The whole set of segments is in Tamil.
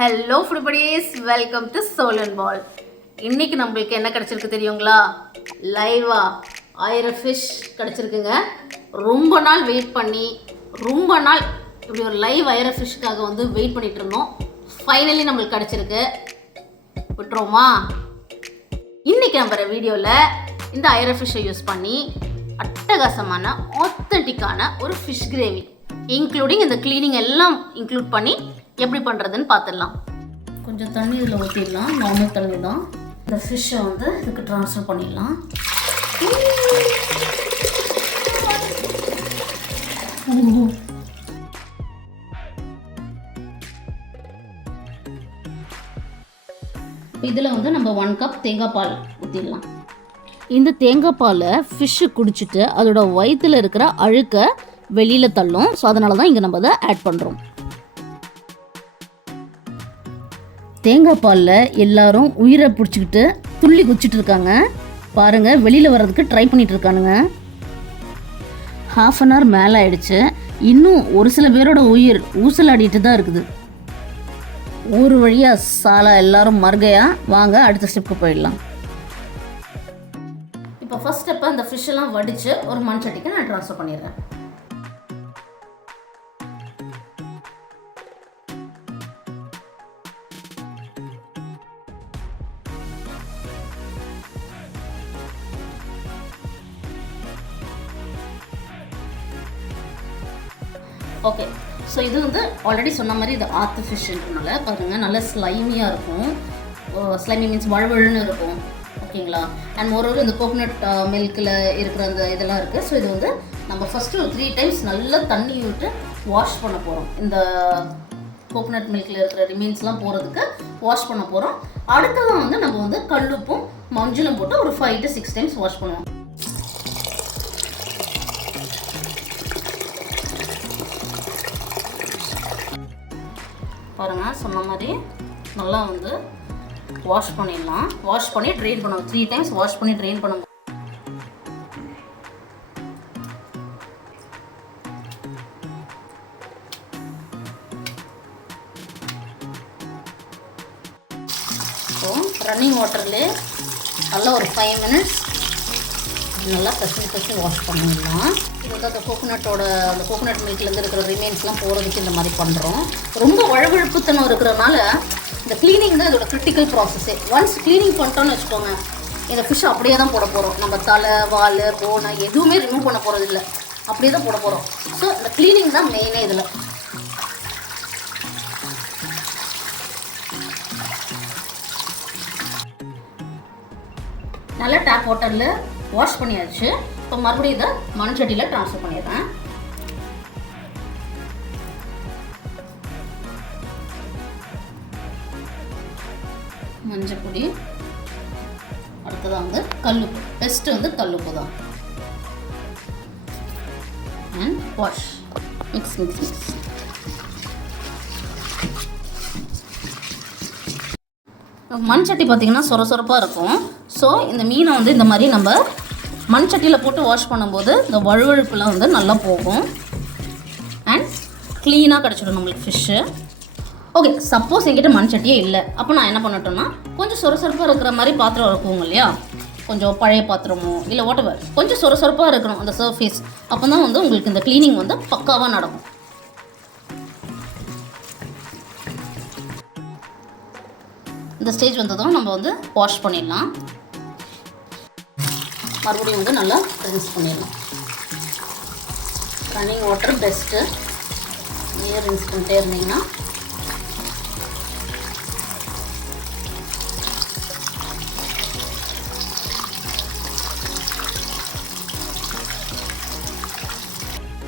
Hello food buddies, welcome to soulinbowl. இன்னைக்கு நம்மளுக்கு என்ன கிடச்சிருக்கு தெரியுங்களா? லைவா ஆயிர ஃபிஷ் கிடச்சிருக்குங்க. ரொம்ப நாள் வெயிட் பண்ணி ரொம்ப நாள் இப்படி ஒரு லைவ் ஆயிர ஃபிஷ்க்காக வந்து வெயிட் பண்ணிட்டு இருந்தோம். ஃபைனலி நம்மளுக்கு கிடச்சிருக்கு. விட்டுருவோமா? இன்றைக்கி நம்ம வீடியோவில் இந்த ஆயிர ஃபிஷ்ஷை யூஸ் பண்ணி அட்டகாசமான ஆத்தென்டிக்கான ஒரு ஃபிஷ் கிரேவி இன்க்ளூடிங் இந்த க்ளீனிங் எல்லாம் இன்க்ளூட் பண்ணி எப்படி பண்ணுறதுன்னு பார்த்துடலாம். கொஞ்சம் தண்ணி இதில் ஊற்றிடலாம். நார்மல் தண்ணி தான். இந்த ஃபிஷ்ஷை வந்து இதுக்கு ட்ரான்ஸ்ஃபர் பண்ணிடலாம். இதில் வந்து நம்ம 1 கப் தேங்காய் பால் ஊற்றிடலாம். இந்த தேங்காய் பாலை ஃபிஷ்ஷு குடிச்சிட்டு அதோட வயிற்றில் இருக்கிற அழுக்கை வெளியில் தள்ளும். ஸோ அதனால தான் இங்கே நம்ம அதை ஆட் பண்ணுறோம். தேங்காய் பாலில் எல்லாரும் உயிரை பிடிச்சிக்கிட்டு துள்ளி குச்சிட்டு இருக்காங்க. பாருங்கள், வெளியில் வர்றதுக்கு ட்ரை பண்ணிட்டு இருக்கானுங்க. ½ hour மேலே ஆயிடுச்சு. இன்னும் ஒரு சில பேரோட உயிர் ஊசலாடிட்டு தான் இருக்குது. ஒரு வழியாக சாலா எல்லாரும் மறுகையா. வாங்க அடுத்த ஸ்டெப்புக்கு போயிடலாம். இப்போ ஃபர்ஸ்ட் ஸ்டெப்பை அந்த ஃபிஷ்ஷெல்லாம் வடித்து ஒரு மண் சட்டிக்கு நான் ட்ரான்ஸ்ஃபர் பண்ணிடுறேன். ஓகே, ஸோ இது வந்து ஆல்ரெடி சொன்ன மாதிரி இது ஆற்று ஃபிஷ்ன்றனால பாருங்கள் நல்லா ஸ்லைமியாக இருக்கும். ஸ்லைமி மீன்ஸ் வழுவழுன்னு இருக்கும். ஓகேங்களா? அண்ட் மோரோவர் இந்த கோகோனட் மில்கில் இருக்கிற அந்த இதெல்லாம் இருக்குது. ஸோ இது வந்து நம்ம ஃபஸ்ட்டு ஒரு 3 times நல்லா தண்ணி விட்டு வாஷ் பண்ண போகிறோம். இந்த கோகோனட் மில்கில் இருக்கிற ரிமைன்ஸ்லாம் போகிறதுக்கு வாஷ் பண்ண போகிறோம். அடுத்ததான் வந்து நம்ம வந்து கல்லுப்பும் மஞ்சளும் போட்டு ஒரு 5 to 6 times வாஷ் பண்ணுவோம். பாருங்கள், சொன்ன மாதிரி நல்லா வந்து வாஷ் பண்ணிடலாம். வாஷ் பண்ணி ட்ரெயின் பண்ணுவோம். 3 times வாஷ் பண்ணி ட்ரெயின் பண்ணுவோம். ஸோ ரன்னிங் வாட்டர்லேயே நல்லா ஒரு 5 minutes நல்லா கசி வாஷ் பண்ணிடலாம். இது வந்து அந்த கோகோனட் மில்க்லேருந்து இருக்கிற ரிமைன்ஸ்லாம் போகிறதுக்கு இந்த மாதிரி பண்ணுறோம். ரொம்ப வழுவழுப்புத்தனம் இருக்கிறனால இந்த க்ளீனிங் தான் இதோட கிரிட்டிக்கல் ப்ராசஸ்ஸே. ஒன்ஸ் க்ளீனிங் பண்ணிட்டோன்னு வச்சுக்கோங்க, இந்த ஃபிஷ் அப்படியே தான் போட போகிறோம். நம்ம தலை, வால், போனை எதுவுமே ரிமூவ் பண்ண போகிறது இல்லை. அப்படியே தான் போட போகிறோம். ஸோ இந்த க்ளீனிங் தான் மெயினே இதில். நல்லா டேப் வாட்டரில் வாஷ் பண்ணியாச்சு. இப்போ மறுபடியும் இதை மண் சட்டியில் ட்ரான்ஸ்ஃபர் பண்ணிடுறேன். மஞ்சள் பொடி, அடுத்ததான் வந்து கல்லுப்பு. பெஸ்ட்டு வந்து கல்லுப்பு தான். And wash. மிக்ஸ். மண் சட்டி பார்த்திங்கன்னா சொரப்பாக இருக்கும். ஸோ இந்த மீனை வந்து இந்த மாதிரி நம்ம மண் சட்டியில் போட்டு வாஷ் பண்ணும்போது இந்த வழுவழுப்புலாம் வந்து நல்லா போகும். அண்ட் க்ளீனாக கிடச்சிடும் நம்மளுக்கு ஃபிஷ்ஷு. ஓகே, சப்போஸ் என்கிட்ட மண் சட்டியே இல்லை, அப்போ நான் என்ன பண்ணட்டோன்னா கொஞ்சம் சொரப்பாக இருக்கிற மாதிரி பாத்திரம் இருக்குங்க இல்லையா, கொஞ்சம் பழைய பாத்திரமோ இல்லை வாட்டவர், கொஞ்சம் சொரப்பாக இருக்கணும் அந்த சர்ஃபேஸ். அப்போ தான் வந்து உங்களுக்கு இந்த க்ளீனிங் வந்து பக்காவாக நடக்கும். இந்த ஸ்டேஜ் வந்ததும் நம்ம வந்து வாஷ் பண்ணிடலாம். மறுபடியும் வந்து நல்லா ரின்ஸ் பண்ணிடலாம். Running water best. நீர் ரின்ஸ் பண்ணிட்டே இருந்தீங்கன்னா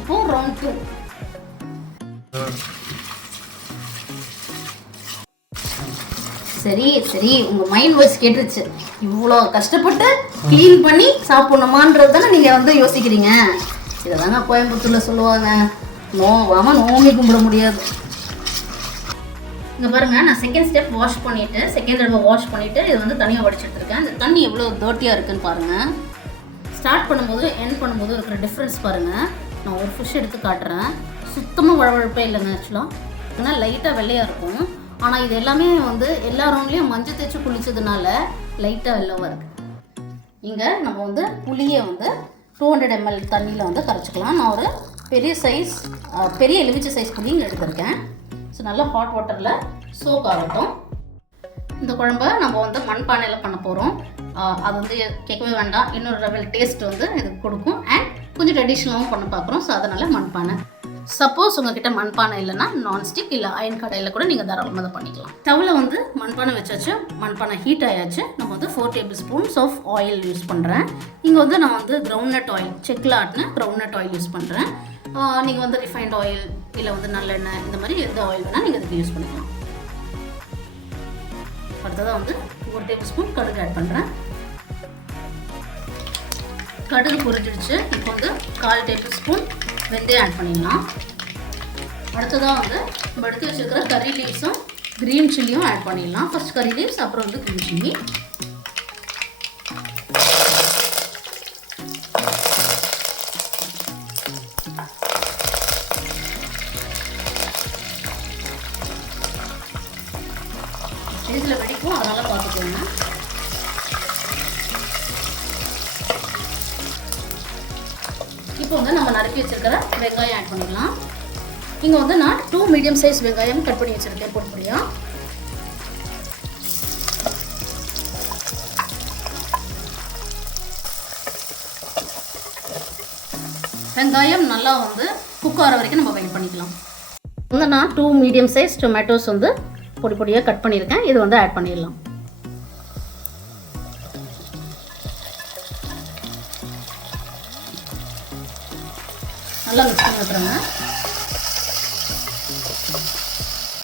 இப்போ round 2. சரி உங்கள் மைண்ட் வாய்ஸ் கேட்டுருச்சு. இவ்வளோ கஷ்டப்பட்டு க்ளீன் பண்ணி சாப்பிடணுமான்றது தானே நீங்கள் வந்து யோசிக்கிறீங்க. இதை தாங்க கோயம்புத்தூரில் சொல்லுவாங்க, நோம்பி கும்பிட முடியாது. இங்கே பாருங்கள், நான் செகண்ட் ஸ்டெப் வாஷ் பண்ணிவிட்டு, செகண்ட் தடவை வாஷ் பண்ணிவிட்டு இதை வந்து தனியாக வடிச்சு எடுத்துருக்கேன். இந்த தண்ணி எவ்வளோ டர்ட்டியாக இருக்குதுன்னு பாருங்கள். ஸ்டார்ட் பண்ணும்போது எண்ட் பண்ணும்போது இருக்கிற டிஃப்ரென்ஸ் பாருங்கள். நான் ஒரு ஃபிஷ் எடுத்து காட்டுறேன். சுத்தமாக வழவழப்பே இல்லைங்க. ஆக்சுவலாக ஆனால் லைட்டாக வெள்ளையாக இருக்கும். ஆனால் இது எல்லாமே வந்து எல்லா ரவுண்ட்லேயும் மஞ்சள் தேய்ச்சி குளிச்சதுனால லைட்டாக எல்லோவாக இருக்குது. இங்கே நம்ம வந்து புளியை வந்து 200 ml தண்ணியில் வந்து கரைச்சிக்கலாம். நான் ஒரு பெரிய எலுமிச்சை சைஸ் புளி இங்கே எடுத்திருக்கேன். ஸோ நல்லா ஹாட் வாட்டரில் சோக் ஆகட்டும். இந்த குழம்ப நம்ம வந்து மண்பானையில் பண்ண போகிறோம். அது வந்து கேட்கவே வேண்டாம், இன்னொரு லெவல் டேஸ்ட் வந்து இதுக்கு கொடுக்கும். அண்ட் கொஞ்சம் ட்ரெடிஷ்னலாகவும் பண்ண பார்க்குறோம். ஸோ அதனால் மண்பானை. சப்போஸ் உங்ககிட்ட மண்பானை இல்லைன்னா நான்ஸ்டிக் இல்லை அயன் கடையில் கூட நீங்கள் தாராளமாக அதை பண்ணிக்கலாம். ஸ்டவ்வில் வந்து மண்பானை வச்சாச்சு. மண்பானை ஹீட் ஆயாச்சு. நம்ம வந்து 4 tablespoons ஆஃப் ஆயில் யூஸ் பண்ணுறேன். இங்கே வந்து நான் வந்து கிரவுண்ட்நட் ஆயில், செக்கில் ஆட்டின கிரவுண்ட்நட் ஆயில் யூஸ் பண்ணுறேன். நீங்கள் வந்து ரிஃபைண்ட் ஆயில் இல்லை வந்து நல்லெண்ணெய் இந்த மாதிரி எந்த ஆயில் வேணால் நீங்கள் இதுக்கு யூஸ் பண்ணிக்கலாம். அடுத்ததாக வந்து 1 tablespoon கடுகு ஆட் பண்ணுறேன். கடுகு பொரிஞ்சிடுச்சு. இப்போ வந்து 1/4 tablespoon வெந்தயம் ஆட் பண்ணிடலாம். அடுத்ததாக வந்து நம்ம எடுத்து வச்சுருக்கிற கறி லீவ்ஸும் க்ரீன் சில்லியும் ஆட் பண்ணிடலாம். ஃபர்ஸ்ட் கறி லீவ்ஸ், அப்புறம் வந்து க்ரீன் சில்லி. ஸ்டேஜில் வெடிக்கும், அதனால் பார்த்துக்கோங்க. இப்போ வந்து நம்ம நறுக்கி வச்சிருக்கிற வெங்காயம் ஆட் பண்ணிடலாம். இங்கே வந்து நான் 2 மீடியம் சைஸ் வெங்காயம் கட் பண்ணி வச்சுருக்கேன் பொடிப்பொடியாக. வெங்காயம் நல்லா வந்து குக் ஆகிற வரைக்கும் நம்ம வெயிட் பண்ணிக்கலாம். வந்து நான் 2 மீடியம் சைஸ் டொமேட்டோஸ் வந்து பொடிப்பொடியாக கட் பண்ணியிருக்கேன். இது வந்து ஆட் பண்ணிடலாம். நல்லா மிக்ஸ் பண்ணி விட்டுருங்க.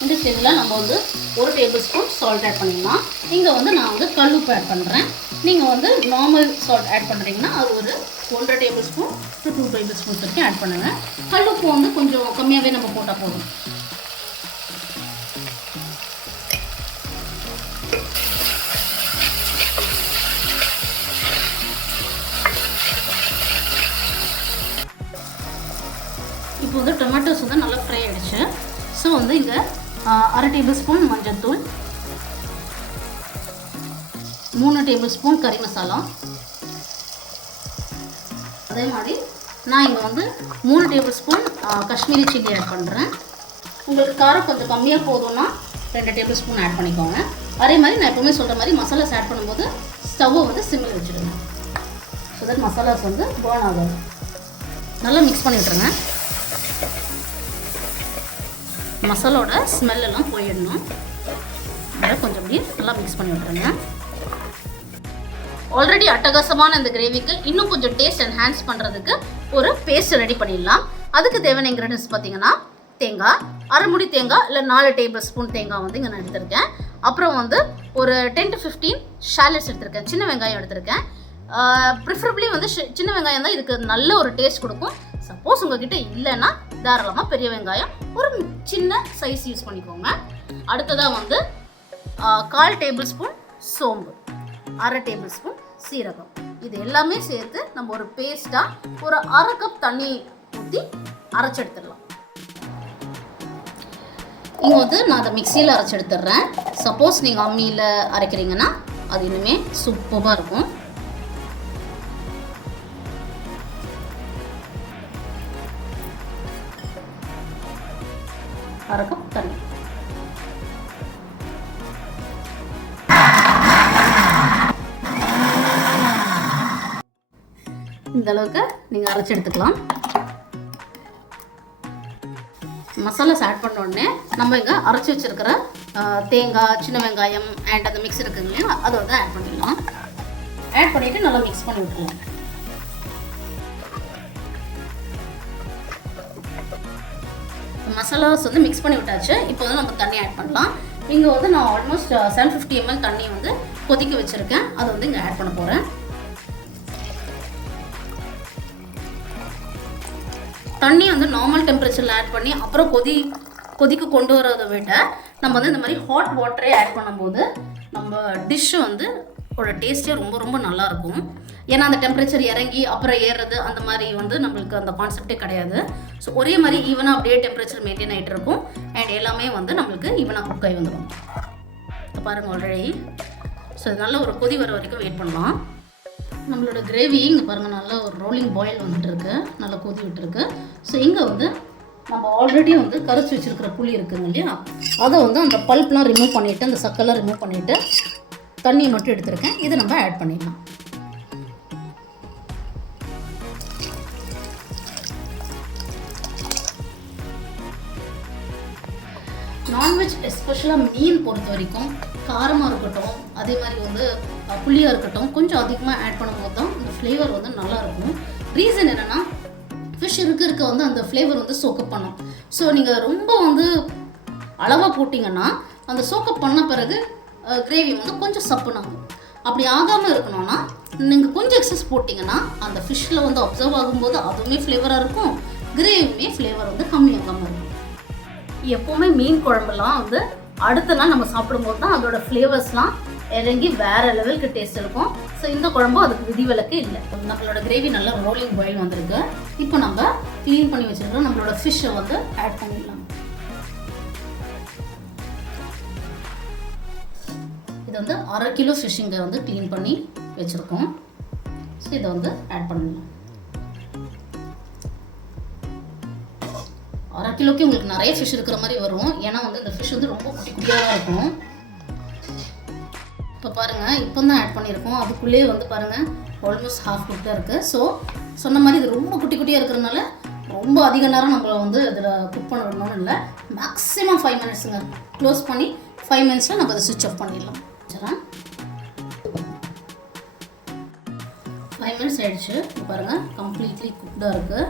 இந்த ஸ்டேஜில் நம்ம வந்து 1 tablespoon சால்ட் ஆட் பண்ணிடலாம். இங்கே வந்து நான் வந்து கல்லுப்பு ஆட் பண்ணுறேன். நீங்கள் வந்து நார்மல் சால்ட் ஆட் பண்ணுறீங்கன்னா அது ஒரு 1.5 tablespoon to 2 tablespoons வரைக்கும் ஆட் பண்ணுங்கள். கல்லுப்பு வந்து கொஞ்சம் கம்மியாகவே நம்ம போட்டால் போதும். இப்போ வந்து டொமேட்டோஸ் வந்து நல்லா ஃப்ரை ஆகிடுச்சு. ஸோ வந்து இங்கே 1/2 tablespoon மஞ்சள்தூள், 3 tablespoon கறி மசாலா, அதே மாதிரி நான் இங்கே வந்து 3 tablespoon காஷ்மீரி சில்லி ஆட் பண்ணுறேன். உங்களுக்கு காரம் கொஞ்சம் கம்மியாக போதும்னா 2 tablespoon ஆட் பண்ணிக்கோங்க. அதே மாதிரி நான் எப்போவுமே சொல்கிற மாதிரி மசாலாஸ் ஆட் பண்ணும்போது ஸ்டவ்வை வந்து சிம்மில் வச்சுடுங்க. ஸோ தட் மசாலாஸ் வந்து பர்ன் ஆகாது. நல்லா மிக்ஸ் பண்ணி விட்டுருங்க. மசாலோட ஸ்மெல்லாம் போயிடணும். அதை கொஞ்சம் அப்படியே நல்லா மிக்ஸ் பண்ணி விட்டுருங்க. ஆல்ரெடி அட்டகாசமான இந்த கிரேவிக்கு இன்னும் கொஞ்சம் டேஸ்ட் என்ஹான்ஸ் பண்ணுறதுக்கு ஒரு பேஸ்ட் ரெடி பண்ணிடலாம். அதுக்கு தேவையான இன்க்ரீடியன்ஸ் பார்த்தீங்கன்னா தேங்காய், 1/2 மூடி தேங்காய் இல்லை 4 tablespoon தேங்காய் வந்து இங்கே நான் எடுத்திருக்கேன். அப்புறம் வந்து ஒரு 10 to 15 ஷாலட்ஸ் எடுத்திருக்கேன். சின்ன வெங்காயம் எடுத்திருக்கேன். ப்ரிஃபரபிளி வந்து சின்ன வெங்காயம் தான் இதுக்கு நல்ல ஒரு டேஸ்ட் கொடுக்கும். சப்போஸ் உங்ககிட்ட இல்லைன்னா தாராளமாக பெரிய வெங்காயம் ஒரு சின்ன சைஸ் யூஸ் பண்ணிக்கோங்க. அடுத்ததாக வந்து 1/4 tablespoon சோம்பு, 1/2 tablespoon சீரகம், இது எல்லாமே சேர்த்து நம்ம ஒரு பேஸ்ட்டாக ஒரு 1/2 கப் தண்ணி ஊற்றி அரைச்சி எடுத்துடலாம். இங்கே வந்து நான் அதை மிக்சியில் அரைச்சி எடுத்துடுறேன். சப்போஸ் நீங்கள் அம்மியில் அரைக்கிறீங்கன்னா அது இன்னுமே சூப்பராக இருக்கும். அரை கப் தண்ணி. இந்த அளவுக்கு நீங்கள் அரைச்சி எடுத்துக்கலாம். மசாலாஸ் ஆட் பண்ண உடனே நம்ம இங்கே அரைச்சி வச்சுருக்கிற தேங்காய், சின்ன வெங்காயம் அண்ட் அந்த மிக்ஸ் இருக்குங்க இல்லையா, அதை வந்து ஆட் பண்ணிடலாம். ஆட் பண்ணிவிட்டு நல்லா மிக்ஸ் பண்ணி விட்டுருலாம். மசாலாஸ் வந்து மிக்ஸ் பண்ணி விட்டாச்சு. இப்போ வந்து நம்ம தண்ணி ஆட் பண்ணலாம். இங்கே வந்து நான் ஆல்மோஸ்ட் 750 ml தண்ணி வந்து கொதிக்க வச்சுருக்கேன். அதை வந்து இங்கே ஆட் பண்ண போகிறேன். தண்ணி வந்து நார்மல் டெம்பரேச்சரில் ஆட் பண்ணி அப்புறம் கொதிக்க கொண்டு வரதை விட நம்ம வந்து இந்த மாதிரி ஹாட் வாட்டரே ஆட் பண்ணும்போது நம்ம டிஷ்ஷு வந்து ஓட டேஸ்ட்டே ரொம்ப ரொம்ப நல்லாயிருக்கும். ஏன்னா அந்த டெம்பரேச்சர் இறங்கி அப்புறம் ஏறுறது அந்த மாதிரி வந்து நம்மளுக்கு அந்த கான்செப்டே கிடையாது. ஸோ ஒரே மாதிரி ஈவனாக அப்படியே டெம்பரேச்சர் மெயின்டைன் ஆகிட்டு இருக்கும். அண்ட் எல்லாமே வந்து நம்மளுக்கு ஈவனாக குக் ஆகி வந்துடும். இப்போ பாருங்கள் ஆல்ரெடி. ஸோ இது நல்ல ஒரு கொதி வர வரைக்கும் வெயிட் பண்ணலாம். நம்மளோட கிரேவி இங்கே பாருங்கள் நல்லா ஒரு ரோலிங் பாயில் வந்துட்டுருக்கு, நல்லா கொதி விட்டுருக்கு. ஸோ இங்கே வந்து நம்ம ஆல்ரெடி வந்து கரைச்சி வச்சுருக்கிற புளி இருக்குங்க இல்லையா, அதை வந்து அந்த பல்ப்லாம் ரிமூவ் பண்ணிவிட்டு அந்த சக்கெல்லாம் ரிமூவ் பண்ணிவிட்டு தண்ணியை மட்டும் எடுத்துருக்கேன். இதை நம்ம ஆட் பண்ணிடலாம். நான்வெஜ் எஸ்பெஷலாக மீன் பொறுத்த வரைக்கும் காரமாக இருக்கட்டும், அதே மாதிரி வந்து புளியாக இருக்கட்டும், கொஞ்சம் அதிகமாக ஆட் பண்ணும்போது தான் இந்த ஃப்ளேவர் வந்து நல்லாயிருக்கும். ரீசன் என்னென்னா ஃபிஷ் இருக்க வந்து அந்த ஃப்ளேவர் வந்து சோக்கப் பண்ணும். ஸோ நீங்கள் ரொம்ப வந்து அளவாக போட்டிங்கன்னா அந்த சோக்கப் பண்ண பிறகு கிரேவி வந்து கொஞ்சம் சப்புனாகும். அப்படி ஆகாமல் இருக்கணும்னா நீங்கள் கொஞ்சம் எக்ஸஸ் போட்டிங்கன்னா அந்த ஃபிஷ்ஷில் வந்து அப்சர்வ் ஆகும்போது அதுவுமே ஃப்ளேவராக இருக்கும், கிரேவியுமே ஃப்ளேவர் வந்து கம்மியாகாமல் இருக்கும். எப்போவுமே மீன் குழம்புலாம் வந்து அடுத்த நாள் நம்ம சாப்பிடும்போது தான் அதோட ஃப்ளேவர்ஸ்லாம் இறங்கி வேறு லெவலுக்கு டேஸ்ட் இருக்கும். ஸோ இந்த குழம்பும் அதுக்கு விதிவிலக்கு இல்லை. நம்மளோட கிரேவி நல்லா ரோலிங் பாயில் வந்திருக்கு. இப்போ நம்ம க்ளீன் பண்ணி வச்சுருக்கோம் நம்மளோட ஃபிஷ்ஷை வந்து ஆட் பண்ணிடலாம். இது வந்து 1/2 கிலோ ஃபிஷ் இங்கே வந்து க்ளீன் பண்ணி வச்சுருக்கோம். ஸோ இதை வந்து ஆட் பண்ணிடலாம். 1/2 கிலோக்கு உங்களுக்கு நிறைய ஃபிஷ் இருக்கிற மாதிரி வரும். ஏன்னா வந்து இந்த ஃபிஷ் வந்து ரொம்ப குட்டி குட்டியாக தான் இருக்கும். இப்போ பாருங்கள், இப்போ தான் ஆட் பண்ணியிருக்கோம். அதுக்குள்ளேயே வந்து பாருங்கள் ஆல்மோஸ்ட் ஹாஃப் குட்டாக இருக்குது. ஸோ சொன்ன மாதிரி இது ரொம்ப குட்டி குட்டியாக இருக்கிறதுனால ரொம்ப அதிக நேரம் நம்மளை வந்து இதில் குக் பண்ணணும்னு இல்லை. மேக்ஸிமம் 5 மினிட்ஸுங்க. க்ளோஸ் பண்ணி 5 மினிட்ஸில் நம்ம அதை சுவிட்ச் ஆஃப் பண்ணிடலாம். சரி, 5 மினிட்ஸ் ஆகிடுச்சு. இப்போ பாருங்கள் கம்ப்ளீட்லி குக்டாக இருக்குது.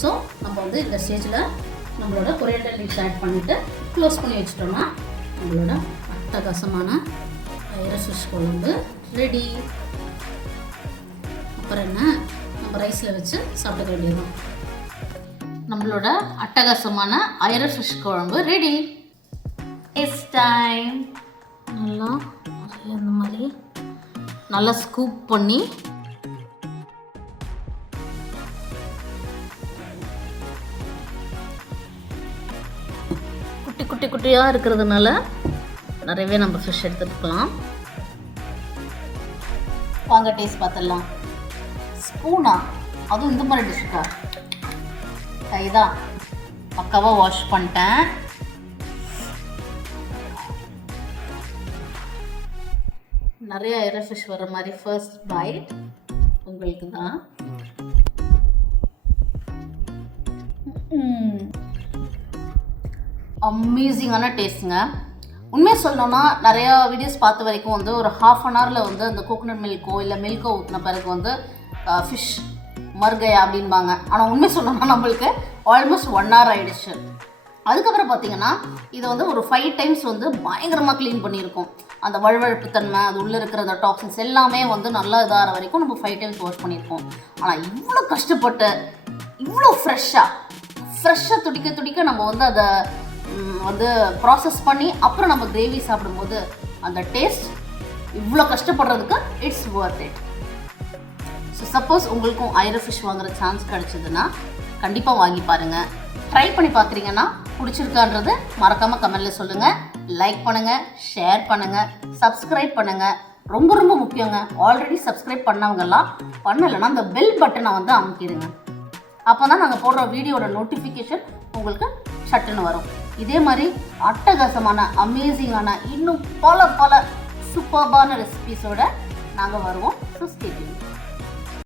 ஸோ நம்ம வந்து இந்த ஸ்டேஜில் நம்மளோட கொரியாண்டர் லீவ்ஸ் ஆட் பண்ணிவிட்டு க்ளோஸ் பண்ணி வச்சிட்டோம்னா நம்மளோட அட்டகாசமான ஐர ஃபிஷ் குழம்பு ரெடி. அப்புறம் என்ன, நம்ம ரைஸில் வச்சு சாப்பிட வேண்டியதுதான். நம்மளோட அட்டகாசமான ஐர ஃபிஷ் குழம்பு ரெடி. It's time. நல்லா இந்த மாதிரி நல்லா ஸ்கூப் பண்ணி குட்டி குட்டியாக இருக்கிறதுனால நிறையவே நம்ம ஃபிஷ் எடுத்துக்கலாம். வாங்க டேஸ்ட் பார்த்துடலாம். ஸ்பூனா, அதுவும் இந்த மாதிரி டிஷ்ஷுக்கா? கைதான் பக்காவாக வாஷ் பண்ணிட்டேன். நிறைய ஐர ஃபிஷ் வர மாதிரி ஃபர்ஸ்ட் பைட் உங்களுக்கு தான். அமேசிங்கான டேஸ்ட்டுங்க. உண்மையாக சொல்லணும்னா நிறையா வீடியோஸ் பார்த்த வரைக்கும் வந்து ஒரு 1/2 hour வந்து அந்த கோகோனட் மில்க்கோ இல்லை மில்க்கோ ஊற்றின பிறகு வந்து ஃபிஷ் மறுகையா அப்படின்பாங்க. ஆனால் உண்மை சொல்லணும்னா நம்மளுக்கு ஆல்மோஸ்ட் 1 hour ஆகிடுச்சு. அதுக்கப்புறம் பார்த்திங்கன்னா இதை வந்து ஒரு 5 times வந்து பயங்கரமாக க்ளீன் பண்ணியிருக்கோம். அந்த வழுவழுப்பு தன்மை, அது உள்ளே இருக்கிற அந்த டாக்ஸின்ஸ் எல்லாமே வந்து நல்லா இதாகிற வரைக்கும் நம்ம 5 times வாஷ் பண்ணியிருக்கோம். ஆனால் இவ்வளோ கஷ்டப்பட்டு இவ்வளோ ஃப்ரெஷ்ஷாக துடிக்க துடிக்க நம்ம வந்து அதை வந்து ப்ராசஸ் பண்ணி அப்புறம் நம்ம கிரேவி சாப்பிடும்போது அந்த டேஸ்ட் இவ்வளோ கஷ்டப்படுறதுக்கு it's worth it. So suppose உங்களுக்கும் ஐர ஃபிஷ் வாங்குகிற சான்ஸ் கிடச்சிதுன்னா கண்டிப்பாக வாங்கி பாருங்கள். ட்ரை பண்ணி பார்க்குறீங்கன்னா பிடிச்சிருக்கான்றது மறக்காமல் கமெண்டில் சொல்லுங்கள். லைக் பண்ணுங்கள், ஷேர் பண்ணுங்கள், சப்ஸ்கிரைப் பண்ணுங்கள். ரொம்ப ரொம்ப முக்கியங்க. ஆல்ரெடி சப்ஸ்கிரைப் பண்ணவங்கெல்லாம் பண்ணலைன்னா அந்த பெல் பட்டனை வந்து அமுக்கிடுங்க. அப்போ தான் நாங்கள் போடுற வீடியோட நோட்டிஃபிகேஷன் உங்களுக்கு சட்டுன்னு வரும். இதே மாதிரி அட்டகாசமான அமேசிங்கான இன்னும் பல சூப்பர்பான ரெசிபீஸோடு நாங்கள் வருவோம். So stay tuned.